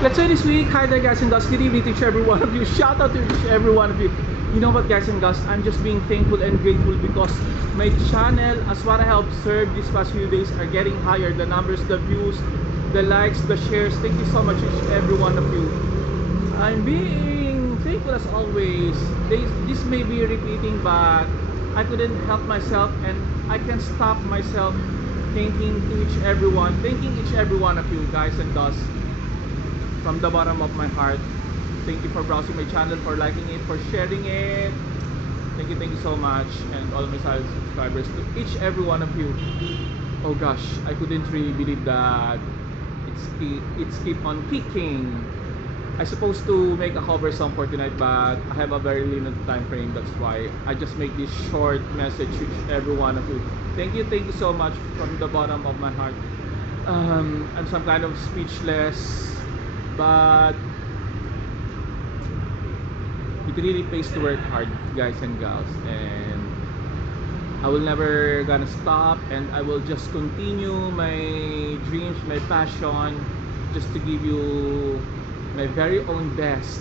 Let's say this week, hi there guys and gals, good evening to each every one of you. Shout out to each every one of you. You know what guys and gals, I'm just being thankful and grateful because my channel, as what I have observed these past few days, are getting higher. The numbers, the views, the likes, the shares. Thank you so much each every one of you. I'm being thankful as always. This may be repeating, but I couldn't help myself and I can't stop myself thanking each every one of you guys and gals. From the bottom of my heart, thank you for browsing my channel, for liking it, for sharing it. Thank you so much. And all my silent subscribers, to each every one of you. Oh gosh, I couldn't really believe that it's keep on kicking. I supposed to make a cover song for tonight, but I have a very limited time frame. That's why I just make this short message to each every one of you. Thank you so much from the bottom of my heart. I'm some kind of speechless, but it really pays to work hard, guys and gals, and I will never gonna stop, and I will just continue my dreams, my passion, just to give you my very own best.